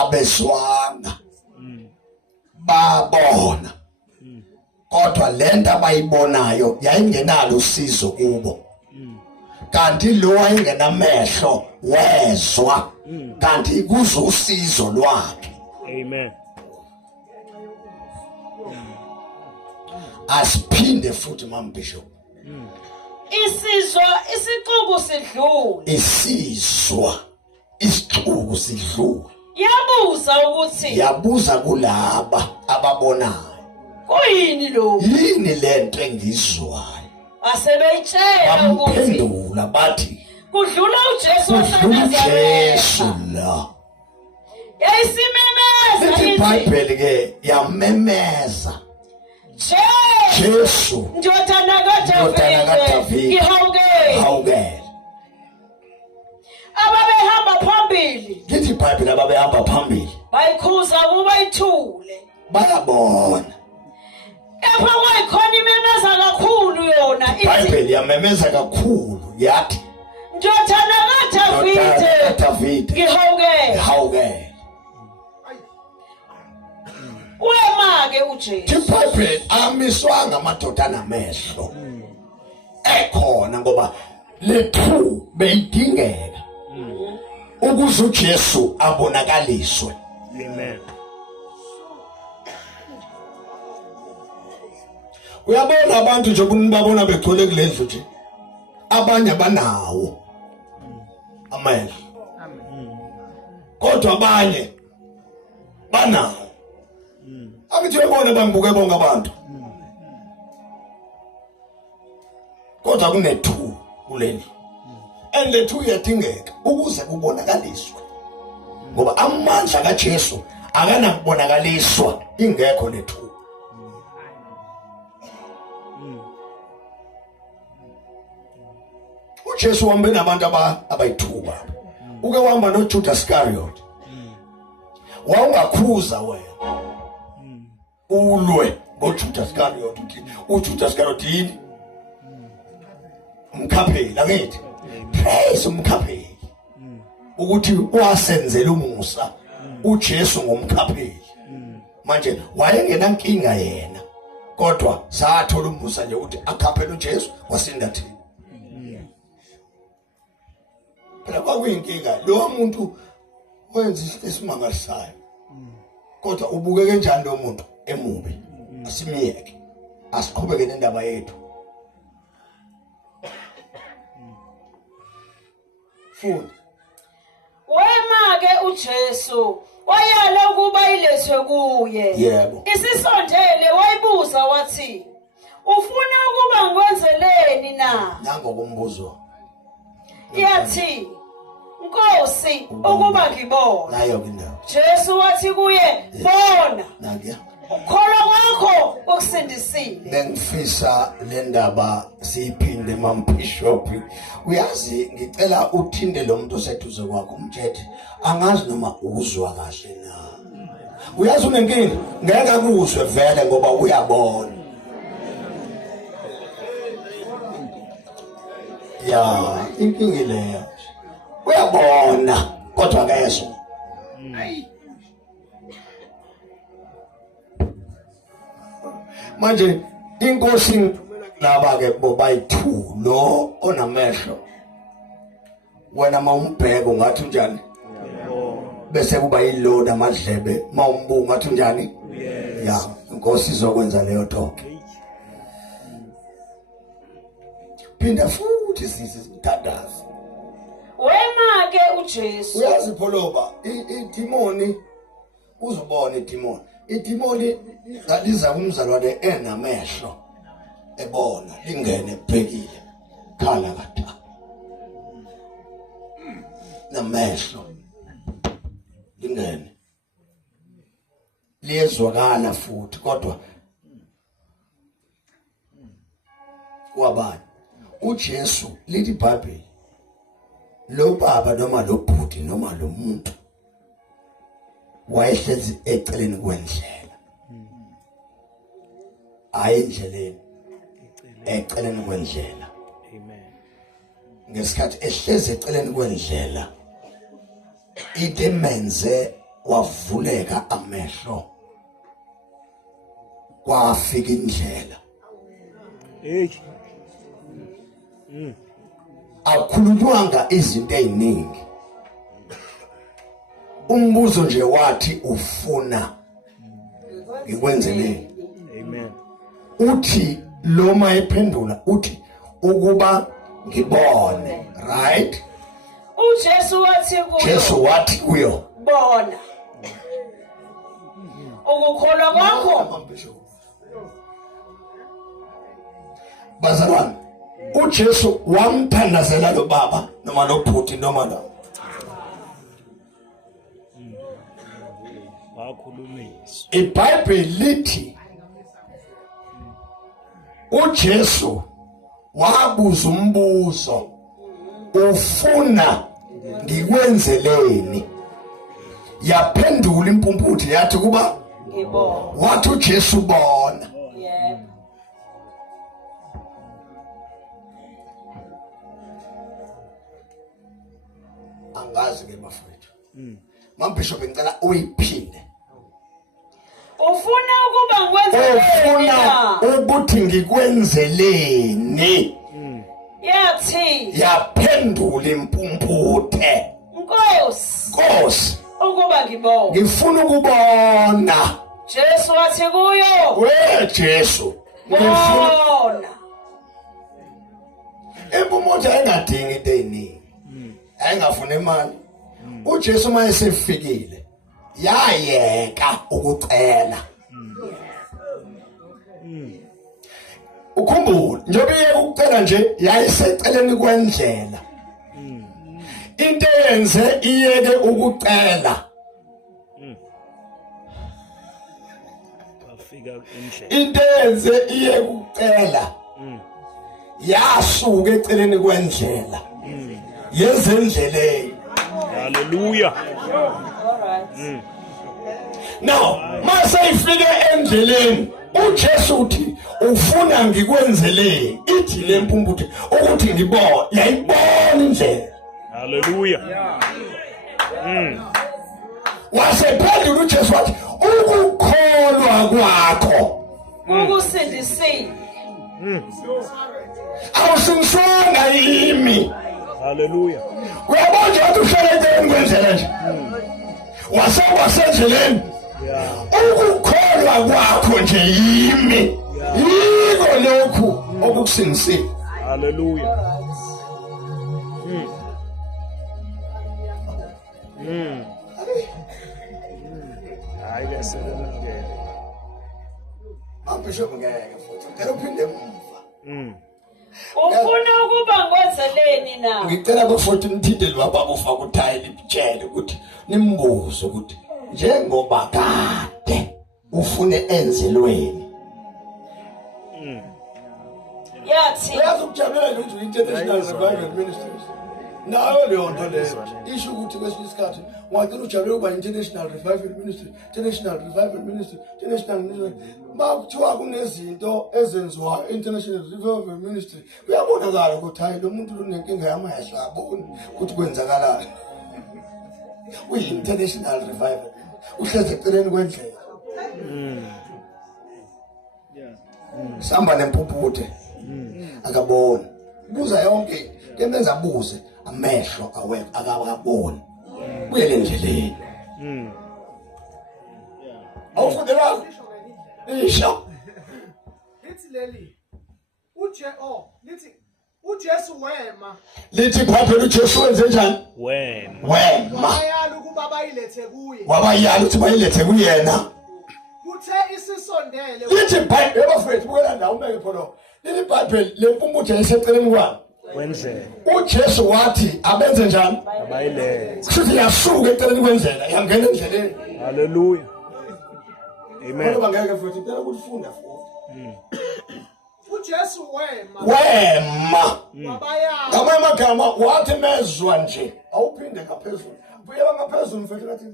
abeswanga babona kodwa lento abayibonayo yayingenalo usizo kubo kanti lo wayengenamehlo wezwa kanti kuzo usizo lwakhe. Amen. Asiphinde futhi mambishop isizwa isixuku sidlule isizwa isixuku sidlule yabuza kulaba ababonayo kuyini lo yini lento engizwayo asebeyitshela ukuthi baphendula bathi kudlula uJesu Yesu la yayisimemeza iBhayibheli ke yamemeza Jesu ndodana kaDavide ihawukele ababehamba phambili lithi iBhayibheli ababehamba phambili bayikhuza kuba ithule bayabona kepha kwayikhona imemeza kakhulu yona iBhayibheli yamemeza kakhulu yathi ndodana kaDavide ihawukele Wema-ke uJesu iBhayibheli amiswanga amadoda anamehlo ekhona ngoba lethu beyidingeka ukuze uJesu abonakaliswe. Amen. Uyabona abantu nje kunibabona begcwele kulendlu nje abanye banawo amehlo kodwa abanye banawo. Angithi uyabona bangibuke bonke abantu kodwa kunethu kuleli and lethu iyadingeka ukuze kubonakaliswe ngoba amandla kaJesu akanakubonakaliswa ingekho lethu. uJesu uhambe nabantu abayithuba uke wahamba noJudas Iscariot wawungakhuza wena ulwe ngoJudas Iscariot uJudas Iscariot yini umkhapheli akithi praise umkhapheli ukuthi wasenzela umusa uJesu ngomkhapheli manje wayengenankinga yena kodwa sathola umusa nje ukuthi akhaphele uJesu wasinda thina. Phela kwakuyinkinga lo muntu wenza isimangalisayo kodwa ubukeke kanjani lo muntu emubi asimiyeke asiqhubeke nendaba yethu futhi. Wema-ke uJesu wayala ukuba ilethwe kuye. Yebo. Isisondele wayibuza wathi ufuna ukuba ngikwenzeleni na? Nango kumbuzo yathi Nkosi ukuba ngibona. nayo kindawo Jesu wathi kuye bona nakuya ukholwa kwakho ukusindisile. bengifisa le ndaba siyiphinde mampishop. Uyazi ngicela uthinde lo muntu oseduze kwakho umthethe angazi noma uzwa kahle na. Uyazi unenkinga ngeke akuzwe vele ngoba uyabona. Ya inkinga leyo uyabona kodwa akayezwa. Manje inkosi laba ke bobayithu lo onamehlo wena mawumbheka ungathi unjani bese kuba yiload amadlebe mawumbuka ungathi unjani ya inkosi izokwenza leyo talk. Phinda futhi sisithandaza. Wema-ke uJesu Uyazi pholoba idimoni uzobona idimoni ngaliza kumzalwane enamehlo ebona lingene ebhekile khala kata namehlo lingene liyezwakala futhi kodwa wabani uJesu lithi iBhayibheli lo baba noma lo bhuti noma lo muntu wayehlezi eceleni kwendlela ayindleleni eceleni kwendlela. Amen. Ngesikhathi ehlezi eceleni kwendlela into emenze wavuleka amehlo kwafika indlela. Akhulunywanga izinto eziningi. Umbuzo nje wathi ufuna ngikwenzeleni. Amen. Uthi loma ephendula uthi ukuba ngibone, right? uJesu wathi kuyo Jesu wathi kuyo bona ukukholwa kwakho. Bazalwane, uJesu wamthandazela lo baba noma lo bhuti noma lo. Wakhulumisa. IBhayibheli lithi uJesu wabuza umbuzo, ufuna ngikwenzeleni? Yaphendula impumputhi yathi kuba Ngibona. wathi uJesu bona. Yebo. Angazi ke bafowethu. Mambishop ngicela uyiphinde. Ufuna ukuba ngikwenzeleni? Ufuna ukuthi ngikwenzeleni? Yathi Yaphendula impumputhe. Nkosi Nkosi, ukuba ngibone. ngifuna ukubona. Jesu wathi kuyo We Jesu, ngifuna bona. impumuthi engadingi into eziningi. Ayingafuna imali. uJesu mayesefikile yayeka ukucela. Ukhumbule njengoba iyeke ukucela nje yayiseceleni kwendlela. Into eyenze iyeke ukucela. Wafika endlela. Into eyenze iyeke ukucela. Yasuka eceleni kwendlela. Yenze endleleni. Hallelujah. Alright. Now, mase ifike endleleni, uJesu uthi ufuna ngikwenzeleni? Ithi le mpumputhi ukuthi ngibone, yayibona indlela. Hallelujah. Wasephendula uJesu wathi ukukholwa kwakho Ukusindisile. awusinsonga yimi. Hallelujah. Uyabona nje wathi uhlele eceleni kwendlela nje. Wasendleleni. Yeah. Ukukholwa kwakho nje yimi. Yiko lokhu okukusindisile. Hallelujah. Hayi leselela ke. Mambishop ngeke futhi ngicela uphinde emuva. Ufuna ukuba ngikwenzeleni na? Ngicela bafuthi nithindele baba ufaka uthayile litshele ukuthi nimbuze ukuthi njengoba kade ufune enzelweni. Yathi Uyazi ukujabulela ukuthi u-International Revival Ministries. Nayo leyo nto leyo. Isho ukuthi kwesinye isikhathi ungacela ujabulela ukuba International Revival Ministry, International Revival Ministry, International Ministry. Bakuthiwa kunezinto ezenziwa International Revival Ministry. Kuyabonakala ukuthi hayi lo muntu unenkinga yamehlo aboni ukuthi kwenzakalani. Uyi-International Revival. Uhleze eceleni kwendlela. Samba nempuphuthe. Akaboni. Buza yonke kemenza buze amehlo awekho akaboni. Kuyele endleleni. Awufundela isho. Lithi leli lithi uJesu wema Lithi phela uJesu wenze njani? Wema. Wema. bayala ukuba bayilethe kuye Wabayala ukuthi bayilethe kuyena. kuthe isisondele Lithi Bible bafethu bukela ndawo umeke pholo. Lithi Bible lempumuthe eseceleni kwami. Wendlela. uJesu wathi abenze njani? Abayilethe. Sithi yasuka eceleni kwendlela yangena endleleni. Hallelujah. Amen. Kodwa ngeke futhi ngicela ukuthi funda futhi. uJesu wema Wema. wabayala Ngamanye amagama wathi mezwa nje awuphinde ngaphezulu. Buyela ngaphezulu mfethu lathi.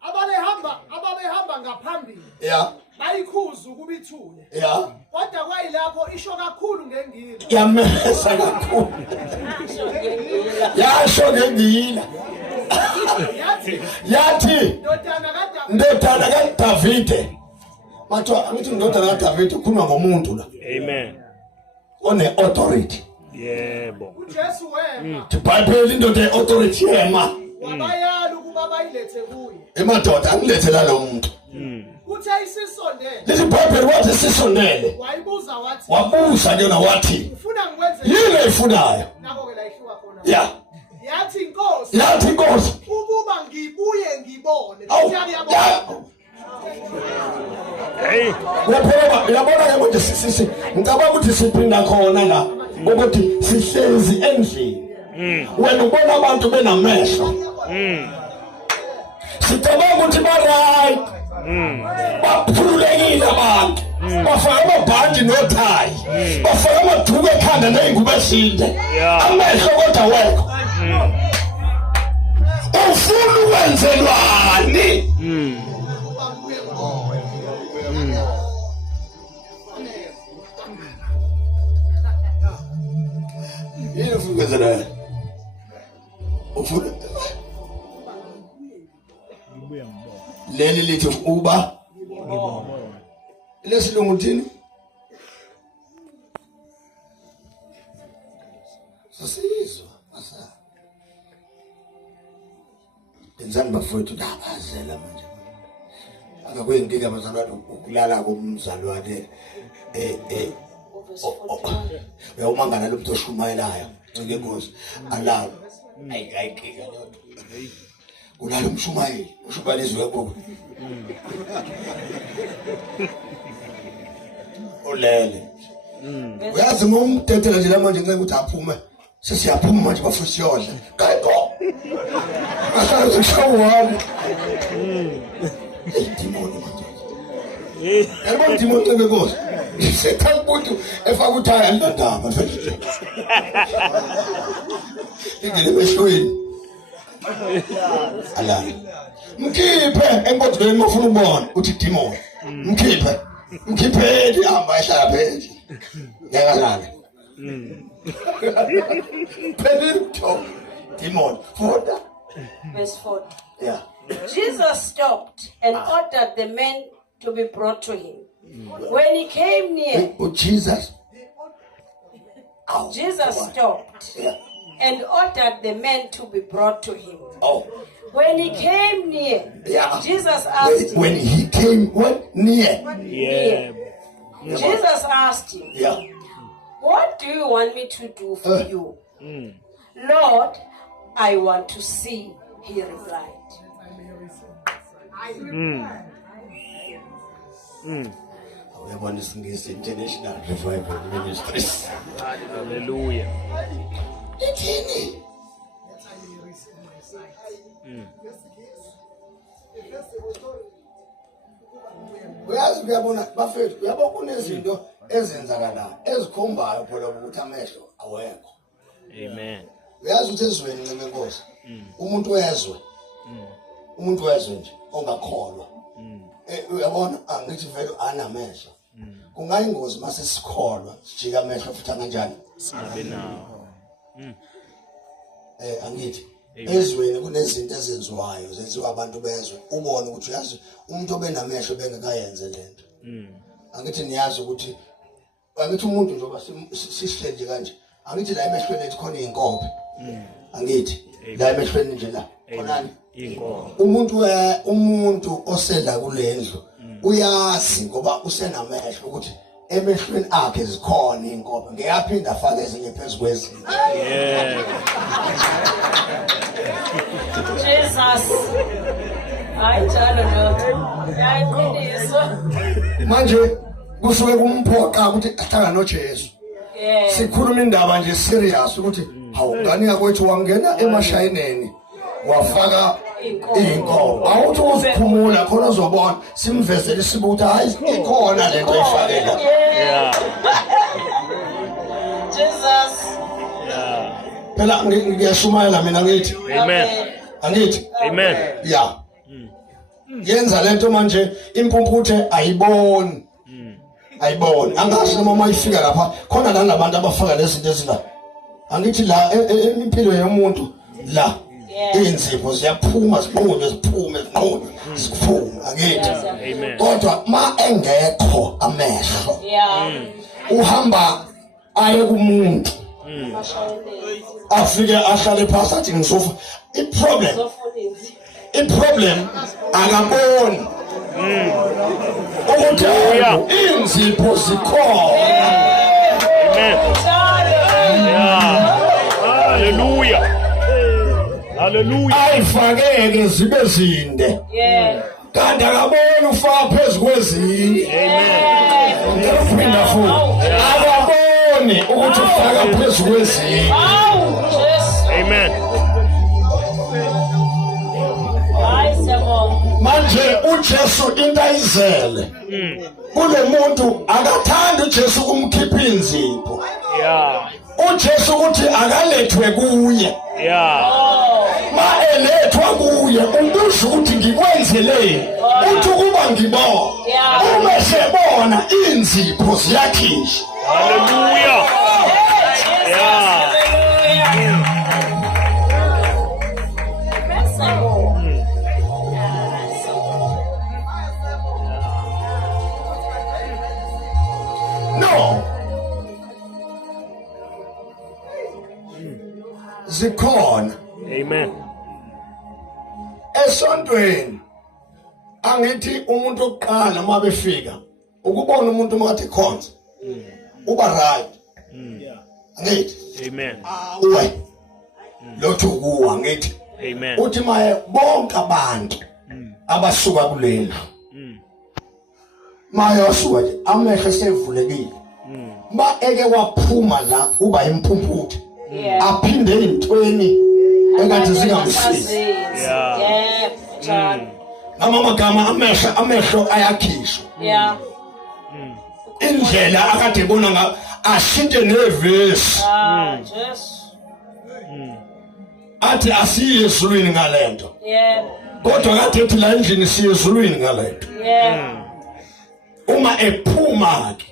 ababehamba ngaphambili Yeah. bayikhuza ukuba ithule Yeah. kodwa kwayilapho isho kakhulu ngengilo Yamesa kakhulu. Yasho ngengila. yathi ndodana kaDavide. Mathiwa angithi ndodana kaDavide kukhuluma ngomuntu la. Amen. One authority. Yebo. uJesu wema iBhayibheli indoda authority yema. wabayala ukuba bayilethe kuye. Emadoda angilethela lo muntu. Kuthe isisondele. Lesi iBhayibheli wathi sisondele. Wayibuza wathi. Wabuza yona wathi. Ufuna ngikwenze yini eyifunayo? nako ke la ihluka khona. Yeah. Yathi inkosi. Yathi inkosi. Ukuba ngibuye ngibone. Awu. Ngiyabona. Hey. Uyabona ke manje sisi ngicabanga ukuthi siphinda khona la ukuthi sihlezi endlini. Wena ubona abantu benamehlo. Sicabanga ukuthi ba-right. Baphulekile abantu. Bafaka amabhanti nothayi. Bafaka amaduku ekhanda ney'ngubo ezinde. Amehlo kodwa wekho. Ufuna ukwenzelwani? Yini ufuna ukwenzelwani? Ufuna leli lithi uba lesilungu thini? Sisizwa asa. Ngenzani bafowethu labazela manje. Akakuyinkinga abazalwane ukulala komzalwane uyawumangana lo muntu oshumayelayo ncike inkosi alala ayikayinkinga lodwa. Ulala umshumayeli ushubayelizwe kakhulu. Olele. Uyazi ngomdedela nje manje ngeke ukuthi aphume. Sesiyaphuma manje bafuna siyodla. Kayiko. Asazi ukushawani. Idimoni manje. Yabona idimoni ngeke inkosi. Sekhaya umuntu efaka uthaya andaba manje. Ingene behlweni. Alala. Mkhiphe enkondlweni mafuna ubona uthi demon. Mkhiphe. Mkhiphe ihamba ehlala phezu. Yakalala. Pedito. Demon. Foda. Verse 4. Yeah. Jesus stopped and ordered the men to be brought to him. When he came near, Jesus. Jesus stopped Yeah. and ordered the men to be brought to him. Oh. When he came near, Yeah. Jesus asked When he came near. Yeah. Jesus asked him, Yeah. "What do you want me to do for you?" "Lord, I want to see," he replied. Uyabona isingisi International Revival Ministries. Hallelujah. Ithini? Uyazi uyabona bafethu uyabona kunezinto ezenzakalayo ezikhombayo phela ukuthi amehlo awekho. Amen. Uyazi ukuthi ezweni ncane inkosi. Umuntu wezwe. Umuntu wezwe nje ongakholwa. Uyabona angithi vele anamehlo. Kungayingozi mase sikholwa sijika amehlo futhi kanjani? Sabe nawo. Angithi ezweni kunezinto ezenziwayo zenziwa abantu bezwe ubone ukuthi uyazi umuntu obenamehlo bengekayenze lento. Angithi niyazi ukuthi angithi umuntu njengoba sisihleli kanje angithi la emehlweni ethu khona izinkobe. Angithi la emehlweni nje la khonani inkobe. Umuntu osela kulendlu uyazi ngoba usenamehlo ukuthi emehlweni akhe zikhona izinkobe. Ngiyaphinda afake ezinye phezukwezi. Yeah. Jesus. Hayi njalo lo. Yayiqiniso. Manje kusuke kumphoqa ukuthi ahlangana noJesu. Yeah. Sikhuluma indaba nje serious ukuthi hawu ngani yakwethu wangena emashayineni wafaka inkomo. Awuthi uziphumula khona uzobona simvezele isibuthi hayi ikhona lento efakela. Yeah. Jesus. Yeah. Phela ngiyashumayela mina ngithi Amen. angithi Amen. yeah. Yenza lento manje impumputhe ayiboni. Ayiboni angazi noma mayifika lapha khona nalabantu abafaka lezi zinto ezila angithi la impilo yomuntu la Inzipho ziyaphuma ziqhunye ziphume ziphuma akithi. Amen. Kodwa ma engekho amehlo uhamba aye kumuntu afike ahlale phansi athi ngizofa. I-problem akaboni ukuthi inzipho zikhona. Hallelujah. Hallelujah. Ayifakeke zibe zinde. Kanti akaboni ufaka phezu kwezinye. Ngicela ukuphinda futhi. Akaboni ukuthi ufaka phezu kwezinye. Amen. Manje uJesu into ayizele kule muntu akathanda uJesu kumkhipha inzipho. uJesu uthi akalethwe kuye. Ma elethwa kuye umbuzo ukuthi ngikwenzeleni uthi kuba ngibona uma sebona inzipho ziyakhisha. Hallelujah. No. Zikhona. Amen. Esontweni angithi umuntu oqala mabefika ukubona umuntu makathi khonza uba right. Angithi. Amen. Uwe lothu kuwa ngithi. Amen. Uthi maye bonke abantu abasuka kulela maye wasuka nje amehlo sevulekile ba eke waphuma la uba impumputhi aphinde intweni engathi zingamsizi. Noma amagama amehlo ayakhishwa. Indlela akade ebona nga ashinte nevesi athi asiye ezulwini ngalento. Kodwa kade ethi la endlini siye ezulwini ngalento. Uma ephuma ke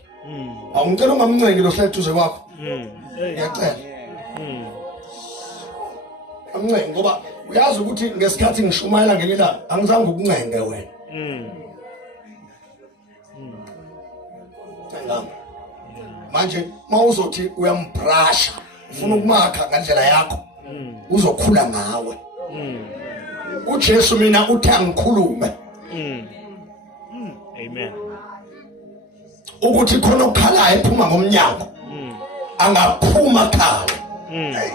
awungicela ungamncenge lo hlethuze kwakho. Ngiyacela. Amncenge ngoba uyazi ukuthi ngesikhathi ngishumayela ngelilanga angizange ukuncenge wena. Manje mawuzothi uyambrasha ufuna ukumakha ngandlela yakho uzokhula ngawe. uJesu mina uthi angikhulume. Amen. Ukuthi khona ukukhala ephuma ngomnyango angaphuma khala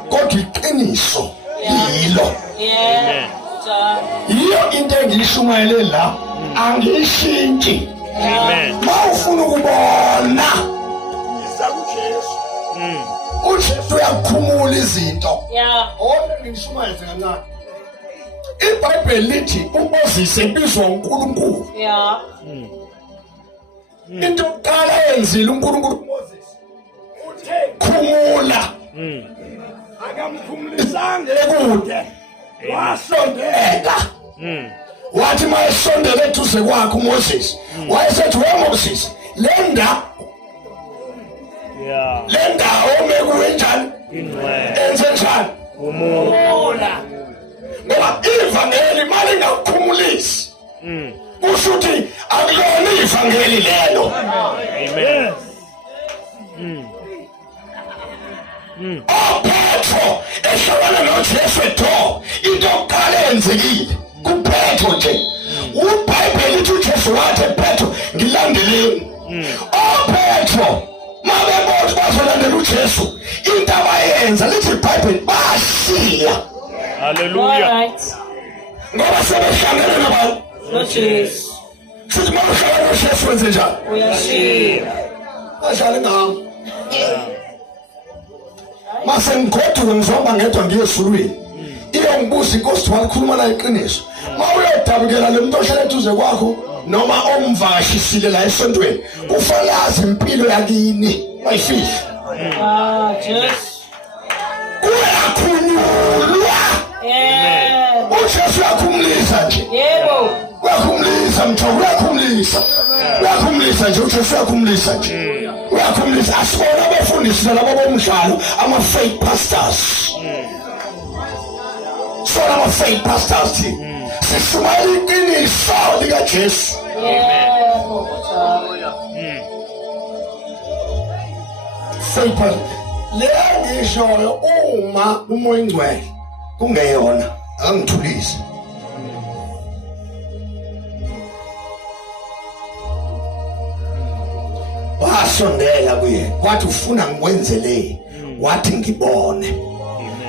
kodwa iqiniso yilo. Iyo into engiyishumayele la angishintshi. Mawufuna ukubona uJesu uJesu uyakhumula izinto. Ona ngishumayeze kancane. iBhayibheli lithi uMoses ebizwa uNkulunkulu. Into yokuqala yenzile uNkulunkulu kuMoses uthe khumula. Akamkhumulisanga ekude wasondela. Wathi mayesondela eduze kwakhe uMoses wayesethi weMoses lenda omekuwe njani enze njani khumula. Ngoba ivangeli mali ngakukhumulisi kusho ukuthi akulona ivangeli lelo. Amen. Petro ehlabana noJesu edo into yokuqala yenzekile kuPetro nje. uBhayibheli lithi uJesu wathi Petro ngilandeleni. Petro mabebona bazolandela uJesu into abayenza lithi iBhayibheli bashiya. Hallelujah. Ngoba sebehlangene nabantu noJesu. Futhi mawuhlala noJesu wenze njani? Uyashiya. Ahlale ngami. Mase ngigoduke ngizoba ngedwa ngiye esulwini. Iyo ngibuza inkosi wakhuluma la iqiniso. Mawuyodabukela lo muntu ohlala eduze kwakho noma omvashisile la esontweni kufanele azi impilo yakini ayifihli. Jesu. Uyakhululwa. uJesu uyakhumulisa nje. Yebo. Uyakhumulisa mthombo uyakhumulisa. Uyakhumulisa nje uJesu uyakhumulisa nje. Uyakhumulisa asibona abafundisi labo bomdlalo ama fake pastors. sona ama-faith pastors sishumayela iqiniso likaJesu. Yebo. Faith pastor le ngishoyo uma umoya ingcwele kungeyona angithulise. Wasondela kuye wathi ufuna ngikwenzele, wathi ngibone,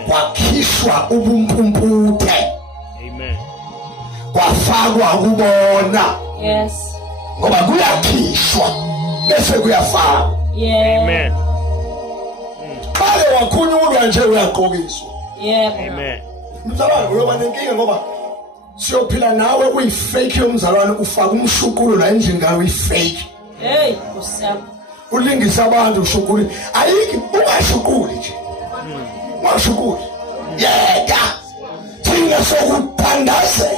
kwakhishwa ubumpumputhe, Amen. kwafakwa kubona, Yes. ngoba kuyakhishwa bese kuyafakwa. Yeah. Amen. Bale wakhunyulwa nje uyaqokiswa. Yebo. Amen. Mzalwane uyoba nenkinga ngoba siyophila nawe uyifake yomzalwane, ufaka umshukulo la endlini ngayo uyifake. Hey, kusiyama. Ulingisa abantu ushukuli ayiki ungashukuli nje. Ungashukuli. Yeka. Thina sokuphandaze.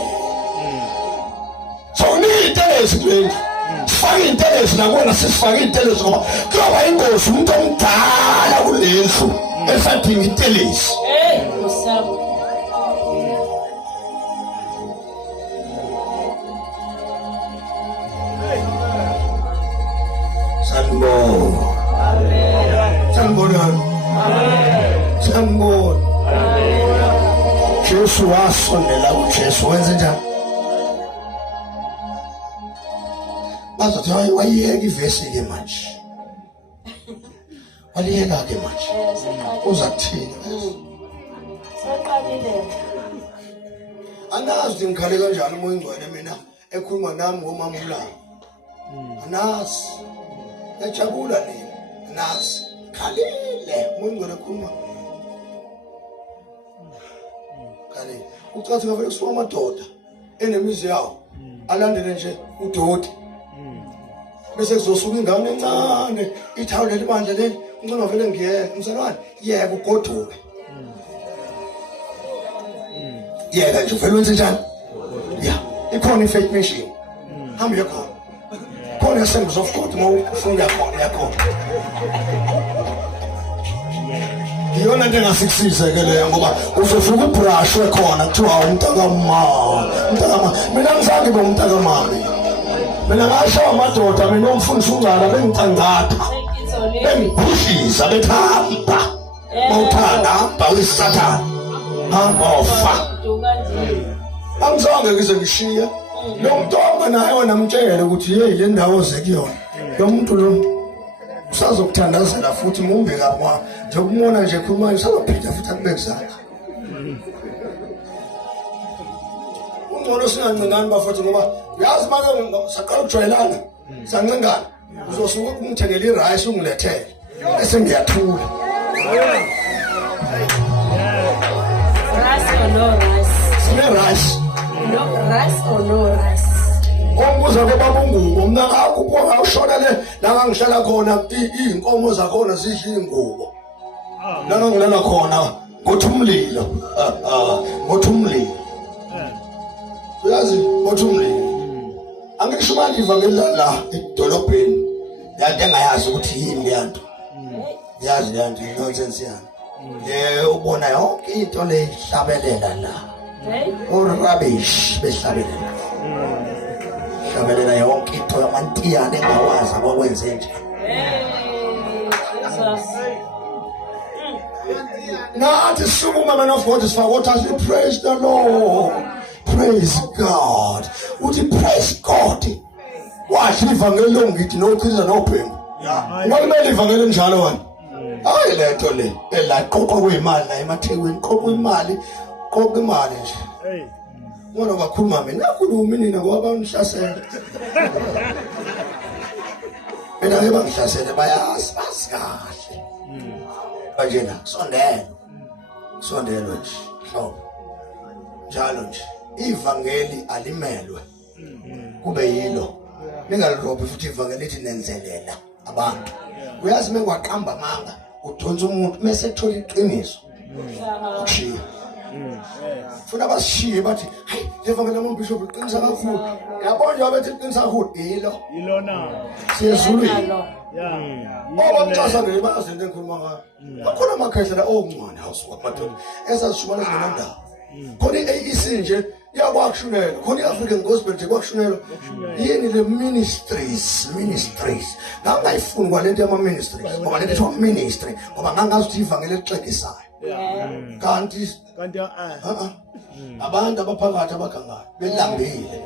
So nitelezi kulenzi. Sifake intelezi nakona sifake intelezi ngoba kuba ingozi umuntu omdala kulenzu esadinga intelezi. Hey, kusiyama. Sanibona. Sanibona. Sanibona. Jesu wasondela uJesu wenze njani? Bazothi wayiyeka ivesi ke manje. Waliyeka ke manje. Uza kuthini? Soqalile. Anazi ngikhale kanjani umoya ingcwele mina ekhuluma nami ngomama uLanga. Anazi. Ejabula nini? Anazi. Khalile umoya ingcwele ekhuluma. Khalile. Ucathi ngavele kusuka amadoda enemizi yawo alandele nje udoti. Bese kuzosuka ingane encane ithawulela ibandla leli ngicela vele ngiyeke mzalwane yeka ugoduke. Yeka nje uvela wenze njani? Yeah, ikhona i-faith mission. Hamba uye khona. Khona Assemblies of God mawufunda khona yakhona. Iyona into engasikusiza ke leyo ngoba uzofika ubrushwe khona kuthiwa umntakamama. Mina ngizange ngibe umntakamama. Mina ngasho amadoda mina umfundisi ungala bengicangata. Bengiphushisa bethamba. Mawuthanda hamba wisathana. Hamba ofa. Angizange ngize ngishiye. Lo muntu naye wena mtshele ukuthi hey le ndawo zekuyona. Lo muntu lo usazokuthandazela futhi mumbe kapha nje ukumona nje khuluma usazophinda futhi akubekuzana. Ungcono singancingani bafuthi ngoba uyazi manje saqala ukujwayelana sancingana uzosuka umthengele irice ungilethele bese ngiyathula. Rice or no rice? Sine rice. No rice or no rice? Ombuza baba ungubo mina akupho awushona le la ngangihlala khona inkomo zakhona zidla ingubo. La ngangilala khona ngothi umlilo. Ngothi umlilo. Uyazi ngothi umlilo. Angisho manje ivangeli la edolobheni. Yanto engayazi ukuthi yini le nto. Yazi le nto nonsense yana. Ubona yonke into le ihlabelela la. Hey? Rubbish behlabelela. Hlabelela yonke into yamantiyane engawazi abakwenze nje. Hey, Jesus. Nathi sukuma man of God sifakotha praise the Lord. Praise God. Uthi praise God. Wathi ivangeli longithi nochiza nobhengu. Ngokumele ivangeli njalo wena. Hayi lento le elaqoqwa kwemali la emathekwini qoqwa imali qoqa imali nje. Hey. Wona bakhuluma mina nakhuluma nina ngoba bangihlasela. Mina ke bangihlasela bayazi basikahle. Manje la sondelo nje hlobo njalo nje ivangeli alimelwe kube yilo ningalirobhi futhi ivangeli lithi nenzelela abantu. Uyazi mengwaqamba manga udonsa umuntu mase ethola iqiniso ukushiya funa bashiye bathi hayi ivangeli lombishop liqinisa kakhulu yabona bathi liqinisa kakhulu Ilo na. siyezulwini. Yeah. Bamxasa nje bayazi into engikhuluma ngayo. Bakhona amakhehla la ongcwane house wamadoda esasishumana njengendaba. khona isinje yakwakushunela khona i-African gospel nje kwakushunela yini le ministries ngangayifuni kwalento yama-ministries ngoba lento kuthiwa ministry ngoba ngangazi ukuthi ivangeli elixegisayo kanti abantu abaphakathi abagangayo belambile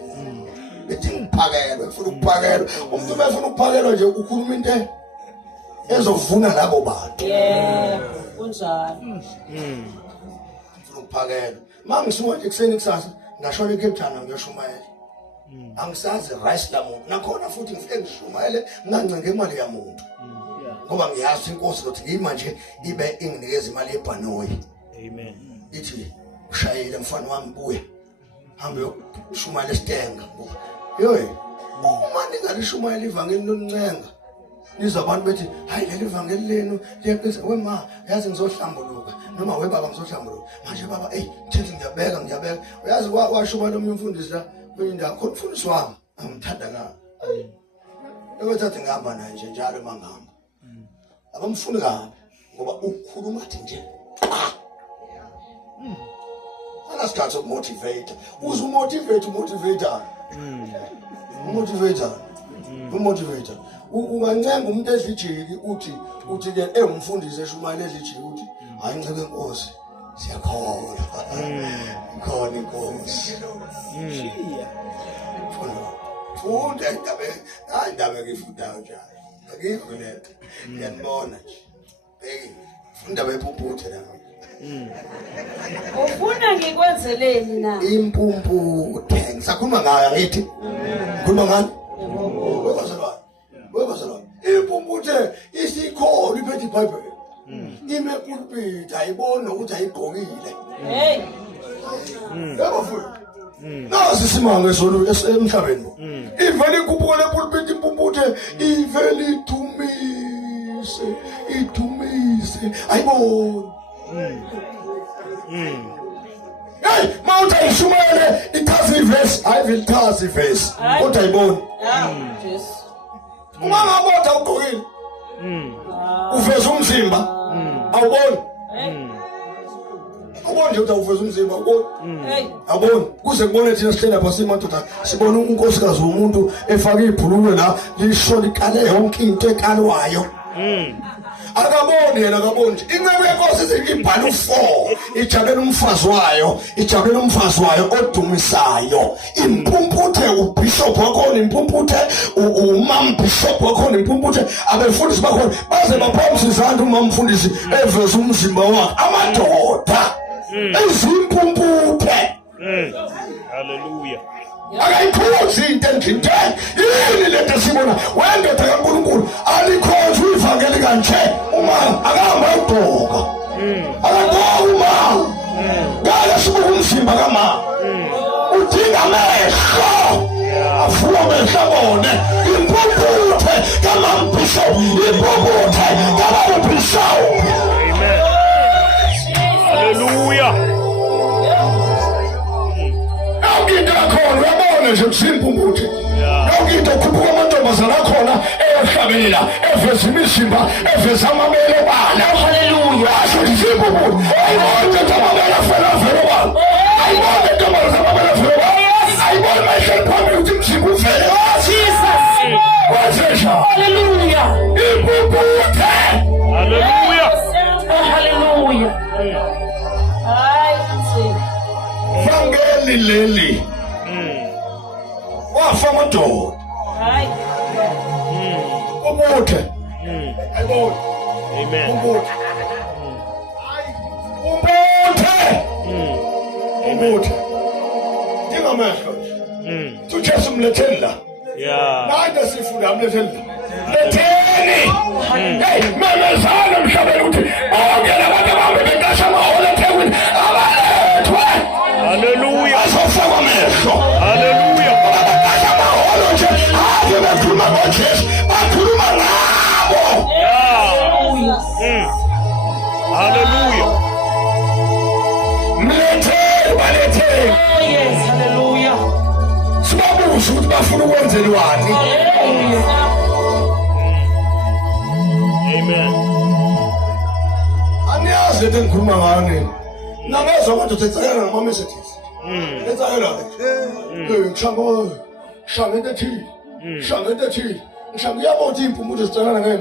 bethi ngiphakelwe ngifuna ukuphakelwa umuntu befuna ukuphakelwa nje ukhuluma into ezovuna labo bantu kunjalo ngifuna ukuphakelwa mangisuka nje ekseni kusasa ngashona eCape Town ngiyoshumayela angisazi rice la muntu nakhona futhi ngifike ngishumayele ngancenga imali yamuntu ngoba ngiyazi inkosi ukuthi ngimanje ibe inginikeza imali yebhanoyi Amen. ithi ushayile mfana wami buya hambe ushumayela esitenga yoy uma ninganishumayela ivangeli loncenga nizabantu bethi hayi leli vangeli lenu liyaqiza wema yazi ngizohlambuluka noma webaba ngizohlambuluka manje baba thithi ngiyabeka uyazi washumayela omunye umfundisi la kuyindawo khona umfundisi wami angithanda kabi ekuthathe ngihamba naye nje njalo emangihamba abamfuni kabi ngoba ukukhuluma athi nje anasikhathi sokumotivate umotivator ungancenga umuntu edlijiki uthi ke engumfundisi eshumayela edlijiki uthi hayi nceke inkosi siyakholwa khona inkosi funda indaba ngifundayo njalo akivuleka ngiyanibona nje funda bephuputhe la ufuna ngikwenzeleni na impumputhe ngisakhuluma ngayo ngithi ngikhuluma ngani webazalwane impumputhe isikhona iphethe iBhayibheli ime pulpit ayibona ukuthi ayigqokile yabafuni nasi simanga esolu emhlabeni ivele ikhuphuka le pulpit impumputhe ivele ithumise ayibona hey mawuthi ayishumayele ithazi ivesi ayivithazi ivesi kodwa ayibona yes uma ngabotha ugqokile uveza umzimba awuboni awuboni nje ukuthi uveza umzimba awuboni kuze kubone thina sihlala lapha simadoda sibona unkosikazi womuntu efake ibhulukwe la lisho likale yonke into ekalwayo akaboni yena akaboni incebe yenkosi ithi ibhala u4 ijabulela umfazi wayo odumisayo impumputhe ubishop wakho impumputhe umam bishop wakho impumputhe abefundisi bakho baze baphamisa izandla umamfundisi eveza umzimba wakhe amadoda ezimpumputhe Hallelujah. akayikhozi into endlini yini lento sibona wendoda kaNkulunkulu alikhozi ivangeli kanje uma akahamba ugqoka akagoma ngale sibuka umzimba kama udinga amehlo avuka amehlo abone impumputhe kamambisho impumputhe kamambisho Amen. Hallelujah. Into yakhona uyabona nje kusimpumputhe yonke into khuphuka amantombazana akhona eyahlabela eveza imizimba eveza amabele bala haleluya asho simpumputhe ayibona into amabele afela bala ayibona into amabele afela bala ayibona mayishela phambili ukuthi imizimba uvele Jesus wazesha haleluya impumputhe Hallelujah. haleluya hayi vangeli leli wafa amadoda hayi umuthe ayibona Amen. umuthe dingamehlo tuJesu mletheni la Yeah. manje sifunda mletheni letheni hey memezana mhlabeni ukuthi ongena abantu babe bentasha amaholo eThekwini abalethwe Hallelujah. asofaka amehlo Hallelujah. bentasha amaholo nje ake bekhuluma ngoJesu bakhuluma ngabo Yeah. Hallelujah. mletheni baletheni yes haleluya sibabuza ukuthi bafuna ukwenzelwani Amen. aniyazi lento engikhuluma ngayo nini Nangezwa amadoda ecakela ngama-messages. Ecakela-ke. Ngishanga into ethile. Ngishanga into ethile. Ngishanga uyabona ukuthi iy'mpumuzo zicelana ngey'moto.